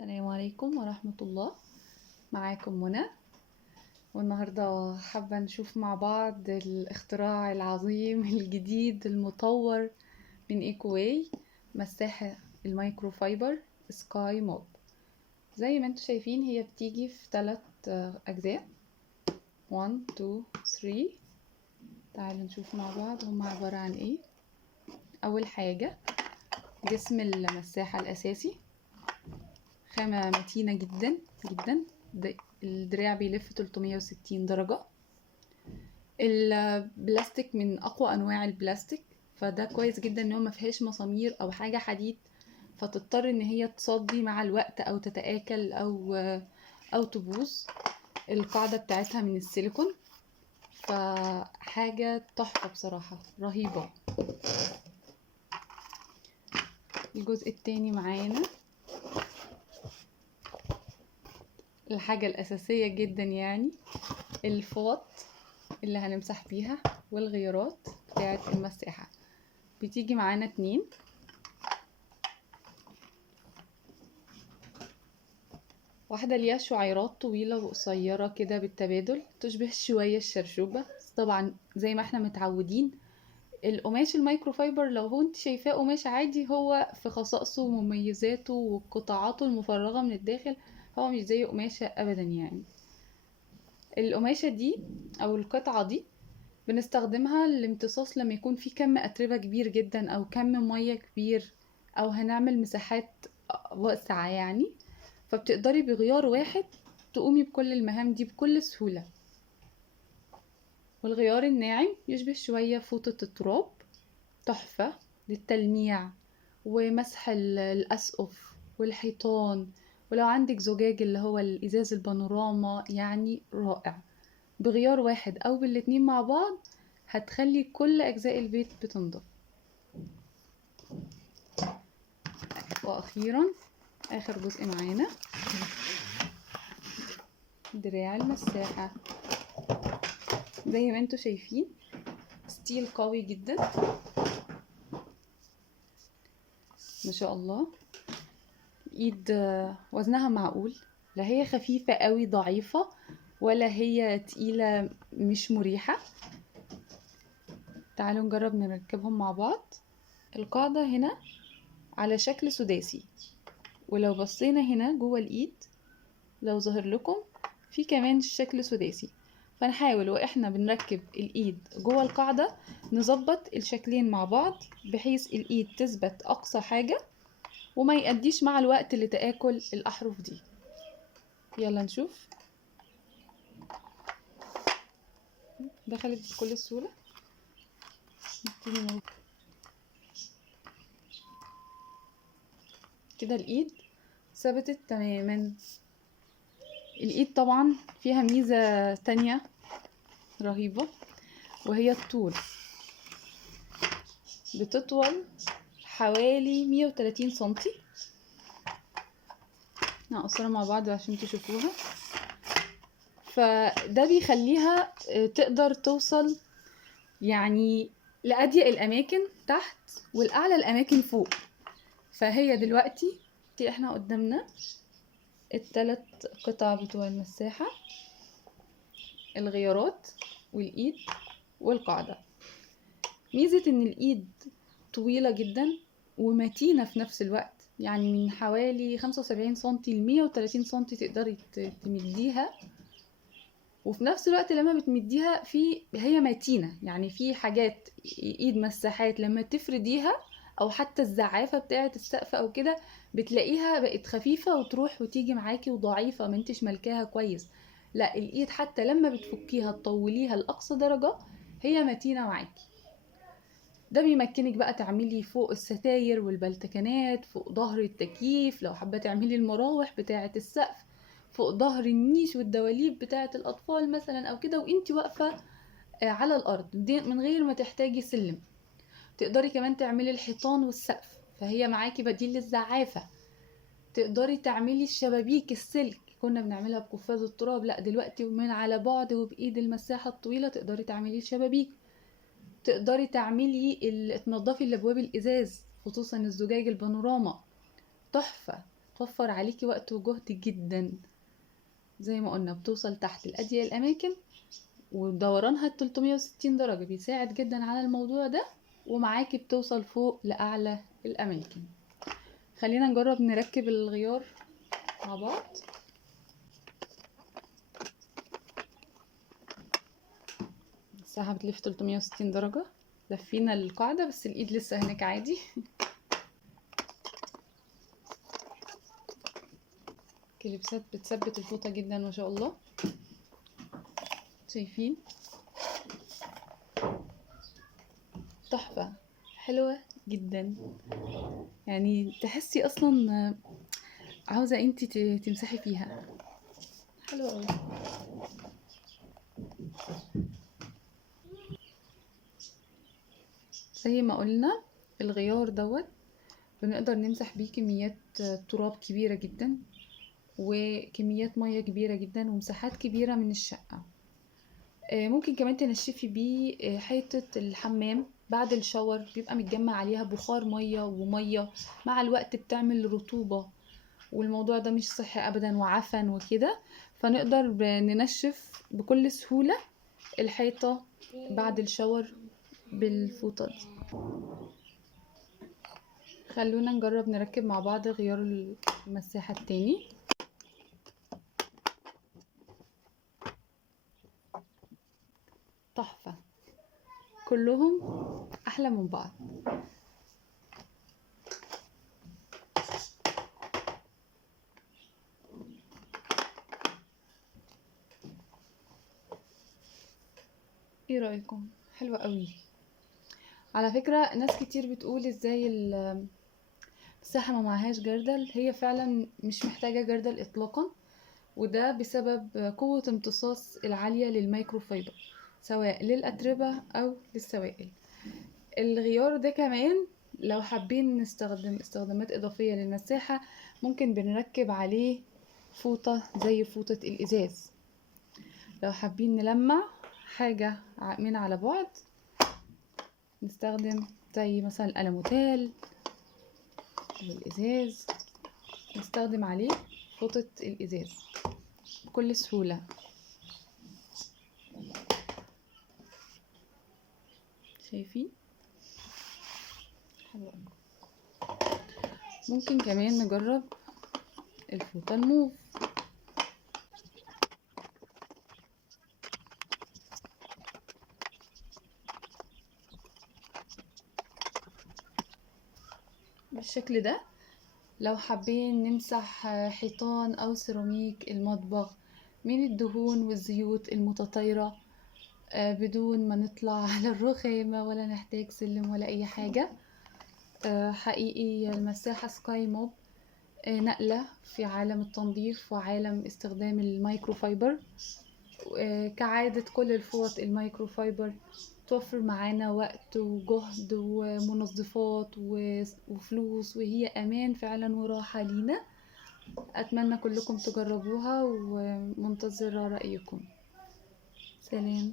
السلام عليكم ورحمة الله. معاكم منى، والنهاردة حابة نشوف مع بعض الاختراع العظيم الجديد المطور من ايكوواي، مساحة المايكرو فايبر سكاي مود. زي ما انتوا شايفين هي بتيجي في 3 أجزاء 1 2 3. تعالوا نشوف مع بعض هما عبارة عن ايه. أول حاجة جسم المساحة الأساسي، خامة متينة جدا جدا، الدراع بيلف 360 درجة. البلاستيك من أقوى أنواع البلاستيك، فده كويس جدا ان هو مفيهاش مسامير أو حاجة حديد فتضطر ان هي تصدي مع الوقت أو تتآكل أو تبوظ. القاعدة بتاعتها من السيليكون، فحاجة تحفة بصراحة رهيبة. الجزء التاني معانا الحاجة الأساسية جدا، يعني الفوط اللي هنمسح بيها والغيارات بتاعت المساحة. بتيجي معانا 2، واحدة ليها شعيرات طويلة وقصيرة كده بالتبادل، تشبه شوية الشرشوبة، بس طبعا زي ما احنا متعودين القماش المايكرو فايبر لو هو انت شايفاه قماش عادي، هو في خصائصه ومميزاته وقطاعاته المفرغة من الداخل هو مش زي قماشة ابدا. يعني القماشة دي او القطعة دي بنستخدمها للامتصاص لما يكون في كم أتربة كبير جدا أو كم مية كبير، أو هنعمل مساحات واسعة يعني. فبتقدري بغيار واحد تقومي بكل المهام دي بكل سهولة. والغيار الناعم يشبه شوية فوطة التراب، تحفة للتلميع ومسح الأسقف والحيطان. ولو عندك زجاج اللي هو الإزاز البانوراما يعني رائع. بغيار واحد أو بالاتنين مع بعض هتخلي كل أجزاء البيت بتنضف. وأخيرا آخر جزء معانا دراع المساحة. زي ما انتوا شايفين ستيل قوي جدا ما شاء الله. ايد وزنها معقول، لا هي خفيفة قوي ضعيفة ولا هي تقيلة مش مريحة. تعالوا نجرب نركبهم مع بعض. القاعدة هنا على شكل سداسي، ولو بصينا هنا جوه الايد لو ظهر لكم في كمان شكل سداسي. فنحاول واحنا بنركب الايد جوه القاعدة نظبط الشكلين مع بعض بحيث الايد تثبت اقصى حاجة وما يأديش مع الوقت لتآكل الأحرف دي. يلا نشوف. دخلت بكل سهولة. كده الإيد ثبتت تماما. الإيد طبعا فيها ميزة تانية رهيبة، وهي الطول. بتطول حوالي 130 سنتي. هنقصرها مع بعض عشان تشوفوها. فده بيخليها تقدر توصل يعني لأضيق الأماكن تحت والأعلى الأماكن فوق. فهي دلوقتي احنا قدامنا ال3 قطع بتوع المساحة، الغيارات والإيد والقاعدة. ميزة ان الإيد طويلة جدا ومتينة في نفس الوقت، يعني من حوالي 75 سنتي ل 130 سنتي تقدري تمديها، وفي نفس الوقت لما بتمديها هي متينة. يعني في حاجات ايد مساحات لما تفرديها او حتى الزعافة بتاعة السقف او كده بتلاقيها بقت خفيفة وتروح وتيجي معاكي وضعيفة ما انتش ملكاها كويس. لا، الايد حتى لما بتفكيها تطوليها لأقصى درجة هي متينة معاكي. ده بيمكنك بقى تعملي فوق الستاير والبلتكنات، فوق ظهر التكييف لو حابة تعملي المراوح بتاعة السقف، فوق ظهر النيش والدواليب بتاعة الأطفال مثلا أو كده وانتي واقفة على الأرض من غير ما تحتاجي سلم. تقدري كمان تعملي الحيطان والسقف، فهي معاكي بديل للزعافة. تقدري تعملي الشبابيك السلك، كنا بنعملها بقفاز التراب، لا دلوقتي من على بعد وبإيد المساحة الطويلة تقدري تعملي الشبابيك. تقدري تعملي تنضفي الابواب الازاز خصوصا الزجاج البانوراما، تحفة. توفر عليكي وقت وجهد جدا. زي ما قلنا بتوصل تحت الأضيق الأماكن، ودورانها 360 درجة بيساعد جدا على الموضوع ده، ومعاكي بتوصل فوق لأعلى الأماكن. خلينا نجرب نركب الغيار مع بعض. الساعة بتلف 360 درجة، لفينا القاعدة بس الإيد لسه هناك عادي. كليبسات بتثبت الفوطة جدا ما شاء الله. شايفين؟ تحفة، حلوة جدا. يعني تحسي اصلا عاوزة انتي تمسحي فيها. حلوة اوي. زي ما قلنا الغيار دوت بنقدر نمسح بيه كميات تراب كبيرة جدا، وكميات مية كبيرة جدا، ومساحات كبيرة من الشقة. ممكن كمان تنشفي بيه حيطة الحمام بعد الشاور، بيبقى متجمع عليها بخار مية ومية، مع الوقت بتعمل رطوبة، والموضوع ده مش صحي ابدا وعفن وكده. فنقدر ننشف بكل سهولة الحيطة بعد الشاور بالفوطة دي. خلونا نجرب نركب مع بعض غيار المساحة التاني. تحفة، كلهم احلى من بعض. ايه رأيكم؟ حلوة قوي. على فكرة ناس كتير بتقول ازاي المساحة ما معهاش جردل. هي فعلا مش محتاجة جردل اطلاقا، وده بسبب قوة امتصاص العالية للميكروفايبر، سواء للأتربة أو للسوائل. الغيار ده كمان لو حابين نستخدم استخدامات إضافية للمساحة، ممكن بنركب عليه فوطة زي فوطة الإزاز. لو حابين نلمع حاجة من على بعد، نستخدم زي مثلا الألموتال والإزاز، نستخدم عليه فوطة الإزاز بكل سهولة. شايفين؟ حلو. ممكن كمان نجرب الفوطة الموف. بالشكل ده لو حابين نمسح حيطان او سيراميك المطبخ من الدهون والزيوت المتطايرة، بدون ما نطلع على الرخامة ولا نحتاج سلم ولا اي حاجة. حقيقي المساحة سكاي موب نقلة في عالم التنظيف وعالم استخدام الميكروفايبر. كعادة كل الفوط الميكروفايبر توفر معانا وقت وجهد ومنظفات وفلوس، وهي امان فعلا وراحة لينا. اتمنى كلكم تجربوها، ومنتظرة رأيكم. سلام.